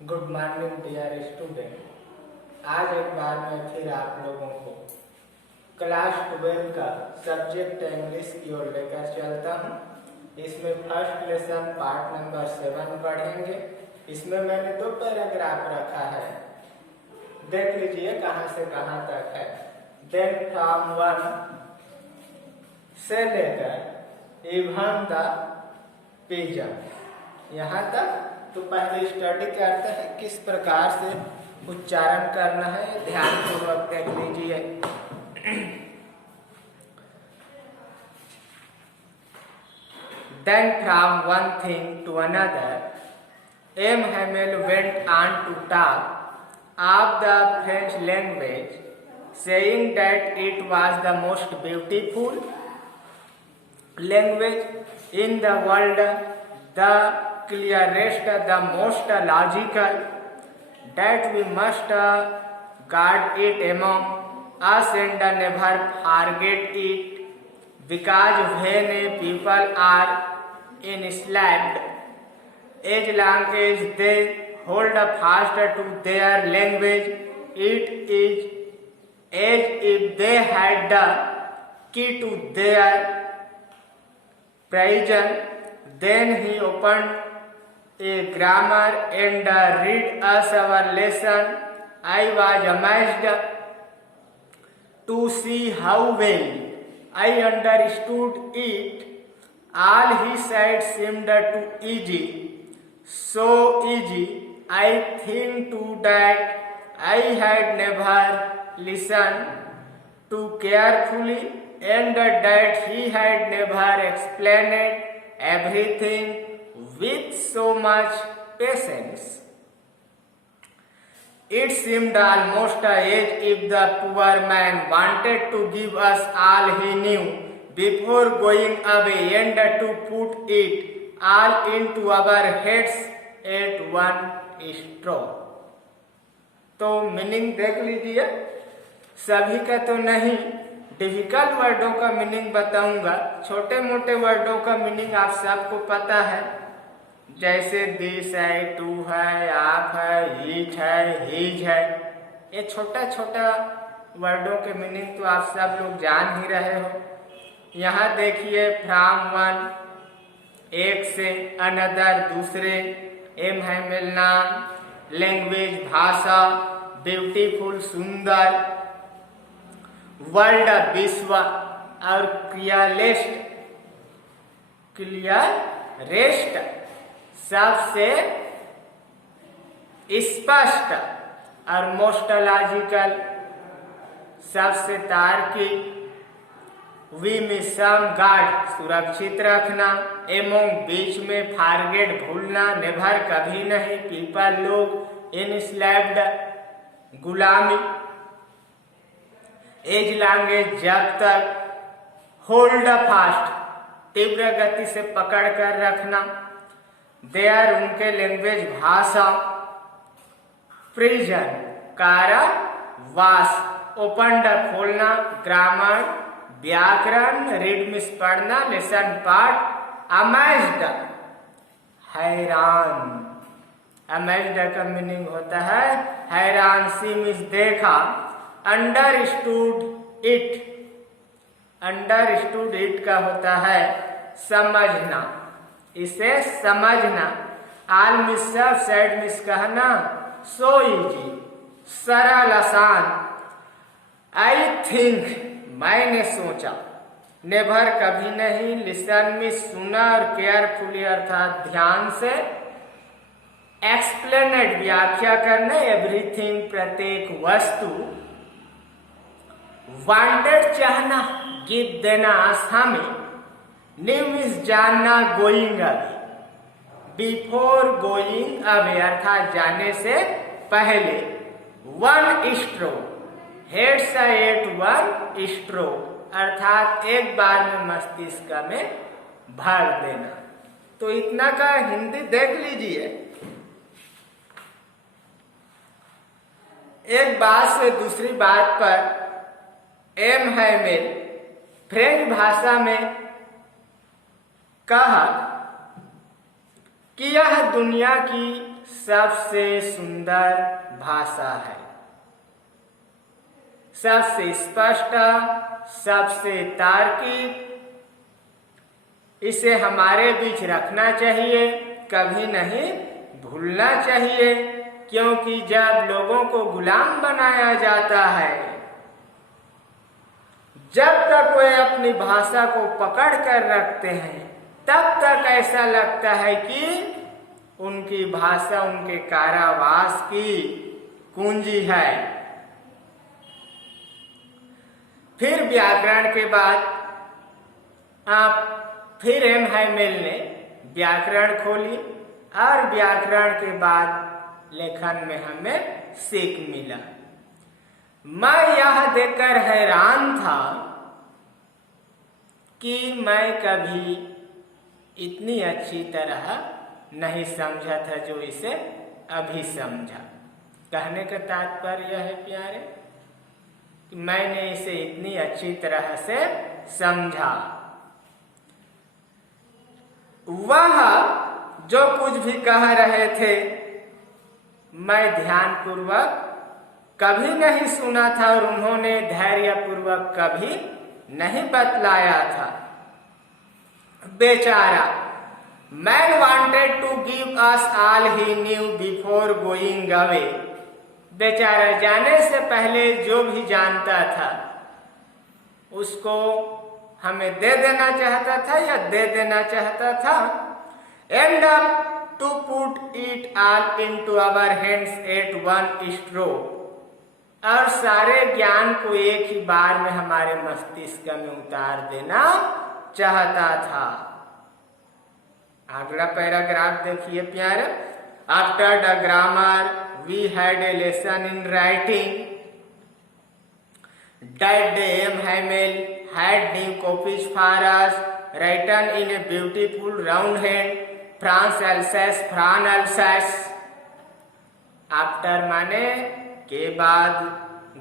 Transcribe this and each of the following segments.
Good morning dear student. आज एक बार मैं फिर आप लोगों को क्लास 12 का सब्जेक्ट इंग्लिश की ओर लेकर चलता हूँ। इसमें फर्स्ट लेसन पार्ट नंबर 7 पढ़ेंगे। इसमें मैंने 2 पैराग्राफ रखा है, देख लीजिए कहाँ से कहाँ तक है। देन फ्रॉम 1 से लेकर इवन द पिजन, यहाँ तक तो पहले स्टडी करते हैं किस प्रकार से उच्चारण करना है, ध्यानपूर्वक देख लीजिए। Then from one thing to another, M. Hamel went on to talk of the French language, saying that it was the most beautiful language in the world, the clearest, the most logical, that we must guard it among us and never forget it, because when people are enslaved, as long as they hold fast to their language, it is as if they had the key to their prison. Then he opened a grammar and read us our lesson. I was amazed to see how well I understood it. All he said seemed too easy, so easy, I think too, that I had never listened too carefully, and that he had never explained everything with so much patience. It seemed almost as if the poor man wanted to give us all he knew before going away, and to put it all into our heads at one stroke. तो meaning देख लीजिए, सभी का तो नहीं, difficult वर्डों का meaning बताऊंगा। छोटे मोटे वर्डों का मीनिंग आप सबको पता है, जैसे दिस है, टू है, आप है, ईट है, हीज है। ये छोटा छोटा वर्डों के मीनिंग तो आप सब लोग जान ही रहे हो। यहाँ देखिए, फ्रॉम वन एक से, अनदर दूसरे, एम है मिलना, लैंग्वेज भाषा, ब्यूटीफुल सुंदर, वर्ल्ड विश्व, और क्लियरेस्ट सबसे स्पष्ट, और मोस्ट लॉजिकल सबसे तार्किक, वी में सम गार्ड सुरक्षित रखना, एमोंग बीच में, फारगेट भूलना, नेभर कभी नहीं, पीपल लोग, इनस्लेव्ड गुलामी, एज लॉन्ग जब तक, होल्ड फास्ट तीव्र गति से पकड़ कर रखना, देयर उनके लैंग्वेज भाषा, प्रिजन कारावास, ओपन खोलना, ग्रामर व्याकरण, रीड मिस पढ़ना, लेसन पार्ट, अमेज्ड हैरान। अमेज्ड का मीनिंग होता है हैरान, सी मिस देखा, अंडरस्टूड इट, अंडरस्टूड इट का होता है समझना, इसे समझना। आल मिस सब, सैड मिस कहना, सो इजी सरल आसान, आई थिंक मैंने सोचा, नेभर कभी नहीं, लिसन मिस सुना, और केयरफुली अर्थात ध्यान से, एक्सप्लेनेड व्याख्या करना, एवरीथिंग प्रत्येक वस्तु, वांटेड चाहना, गिव देना आस्था में, न्यू मिस जानना, going away, before going away अर्थात जाने से पहले, one stroke, heads at one stroke अर्थात एक बार में मस्तिष्क में भर देना। तो इतना का हिंदी देख लीजिए। एक बात से दूसरी बात पर एम हैमेल फ्रेंच भाषा में कहा कि यह दुनिया की सबसे सुंदर भाषा है, सबसे स्पष्ट, सबसे तार्किक। इसे हमारे बीच रखना चाहिए, कभी नहीं भूलना चाहिए, क्योंकि जब लोगों को गुलाम बनाया जाता है, जब तक वे अपनी भाषा को पकड़ कर रखते हैं, तब तक ऐसा लगता है कि उनकी भाषा उनके कारावास की कुंजी है। फिर व्याकरण के बाद फिर एम हैमेल ने व्याकरण खोली और व्याकरण के बाद लेखन में हमें सीख मिला। मैं यह देखकर हैरान था कि मैं कभी इतनी अच्छी तरह नहीं समझा था जो इसे अभी समझा। कहने का तात्पर्य है प्यारे कि मैंने इसे इतनी अच्छी तरह से समझा। वह जो कुछ भी कह रहे थे मैं ध्यानपूर्वक कभी नहीं सुना था और उन्होंने धैर्यपूर्वक कभी नहीं बतलाया था। बेचारा, man wanted to give us all he knew before going away। बेचारा जाने से पहले जो भी जानता था उसको हमें दे देना चाहता था या दे देना चाहता था। End up to put it all into our hands at one stroke। और सारे ज्ञान को एक ही बार में हमारे मस्तिष्क में उतार देना चाहता था। अगला पैराग्राफ देखिए प्यारे। After the grammar we had a lesson in writing. That day M. Hamel had new copies for us, written in a beautiful round hand, France Alsace, Fran Alsace। After माने के बाद,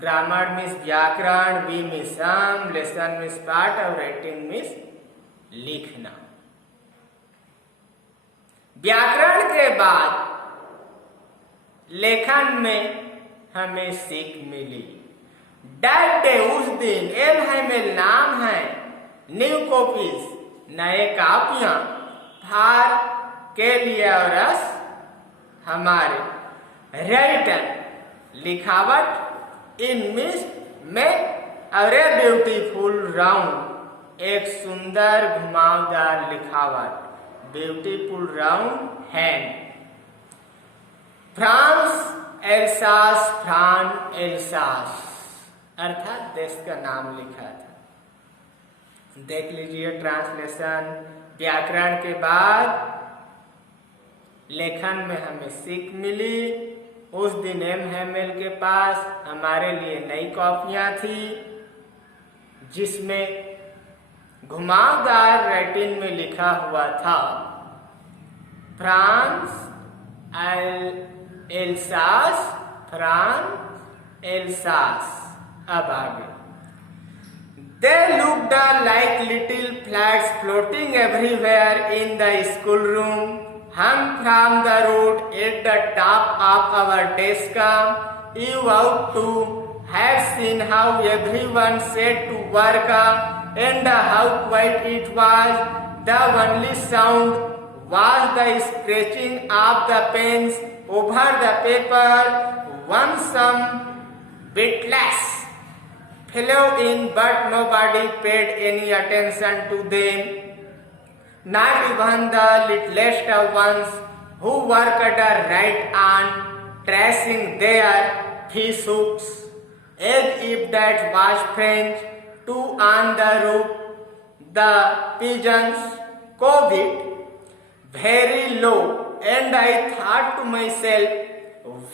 ग्रामर मीन्स व्याकरण, we means some, lesson means पाठ और writing means लिखना। व्याकरण के बाद लेखन में हमें सीख मिली। That day, उस दिन, एम हैमेल नाम है, न्यू कॉपीज नए कापियां, फार के लिए और अस हमारे, राइटन लिखावट, इन मिस में और ए ब्यूटीफुल राउंड एक सुंदर घुमावदार लिखावट, beautiful round hand. France Alsace, फ्रान Alsace अर्थात देश का नाम लिखा था। देख लीजिए ट्रांसलेशन। व्याकरण के बाद लेखन में हमें सीख मिली। उस दिन एम हैमेल के पास हमारे लिए नई कॉपियां थी जिसमें घुमावदार राइटिंग में लिखा हुआ था फ्रांस एल्सास, फ्रांस एल्सास। अब आगे। They looked like little flags floating everywhere in the schoolroom, hung from the road at the top of our desk. You ought to have seen how everyone set to work and how quiet it was. The only sound was the scratching of the pens over the paper. Once some bitless flew in, but nobody paid any attention to them. Not even the littlest ones who worked right on tracing their fish hooks, as if that was French. Two on the roof, the pigeons cawed very low, and I thought to myself,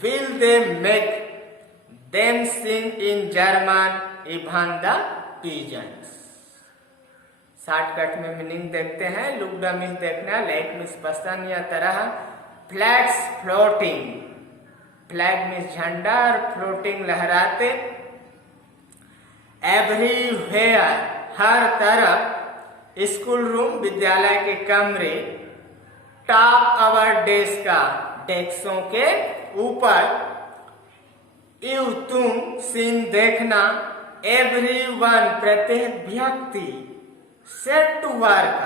will they make them sing in German, even the pigeons? Shortcut में meaning देखते हैं। लुकड़ा means देखना, like means पसंद या तरह, flags floating, flag means झंडा और floating लहराते, एवरीवेयर हर तरफ, स्कूल रूम विद्यालय के कमरे, टॉप आवर डेस्क का, डेस्कों के ऊपर। यू तुम, सीन देखना, एवरीवन प्रत्येक व्यक्ति, सेट टू वर्क,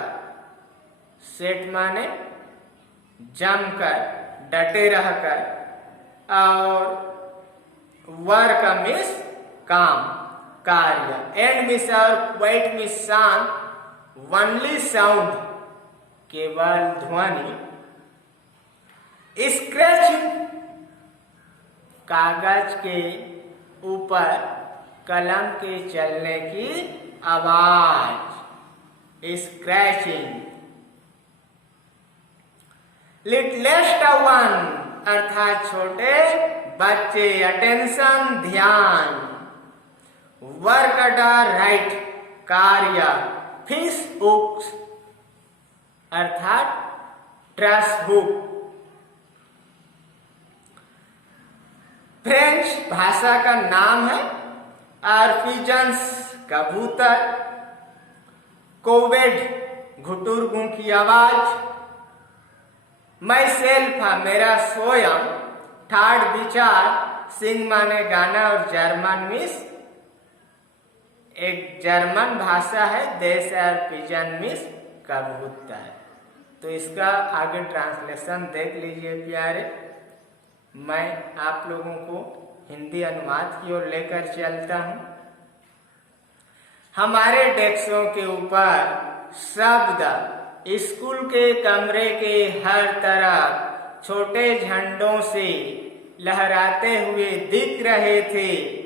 सेट माने जमकर, डटे रहकर, और वर्क मीन्स काम, कार्य, एंड मीन्स और क्वाइट मीन्स शांत, ओनली साउंड केवल ध्वनि, स्क्रैचिंग कागज के ऊपर कलम के चलने की आवाज, स्क्रैचिंग। लिटलेस्ट वन अर्थात छोटे बच्चे, अटेंशन ध्यान, वर्क राइट कार्य, फिश हुक्स अर्थात ट्रस हुक। फ्रेंच भाषा का नाम है, और पिजन्स कबूतर, कोवेड घुटुर की आवाज, मैं सेल्फ मेरा स्वयं, थर्ड विचार, सिंग माने गाना, और जर्मन मिस एक जर्मन भाषा है देश, और पिजन मिस कबूतर। तो इसका आगे ट्रांसलेशन देख लीजिए प्यारे। मैं आप लोगों को हिंदी अनुवाद की ओर लेकर चलता हूं। हमारे डेस्कों के ऊपर शब्द स्कूल के कमरे के हर तरफ छोटे झंडों से लहराते हुए दिख रहे थे।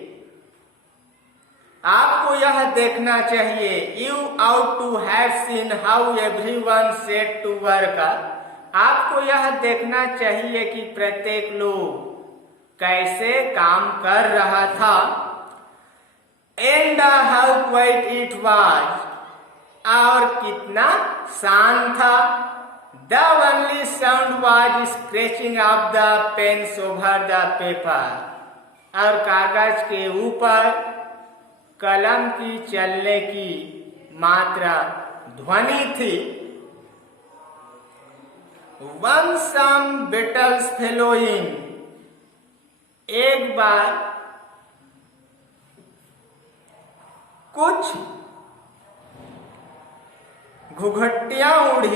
आपको यह देखना चाहिए, you ought to have seen how everyone set to work. आपको यह देखना चाहिए कि प्रत्येक लोग कैसे काम कर रहा था। And how quiet it was, और कितना शांत था। The only sound was scratching of the pens over the paper, और कागज के ऊपर कलम की चलने की मात्रा ध्वनि थी। वन सम बेटल्स फेलोइंग, एक बार कुछ घुघटियां उड़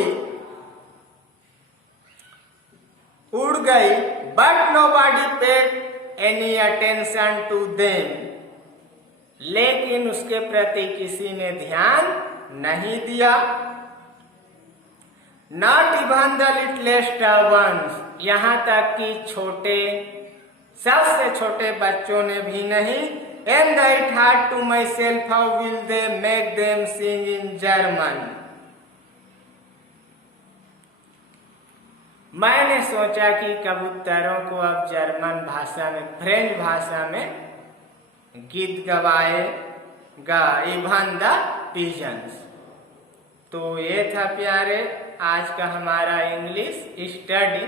गई, but nobody paid any attention to them, लेकिन उसके प्रति किसी ने ध्यान नहीं दिया। Not even the littlest ones, यहाँ तक कि सबसे छोटे बच्चों ने भी नहीं। And I thought to myself how will they make them sing in German, मैंने सोचा कि कबूतरों को अब जर्मन भाषा में, फ्रेंच भाषा में गीत गवाएगा, इवन द पिजन्स। तो ये था प्यारे आज का हमारा इंग्लिश स्टडी।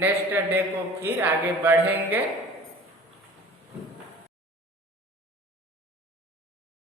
नेक्स्ट डे को फिर आगे बढ़ेंगे।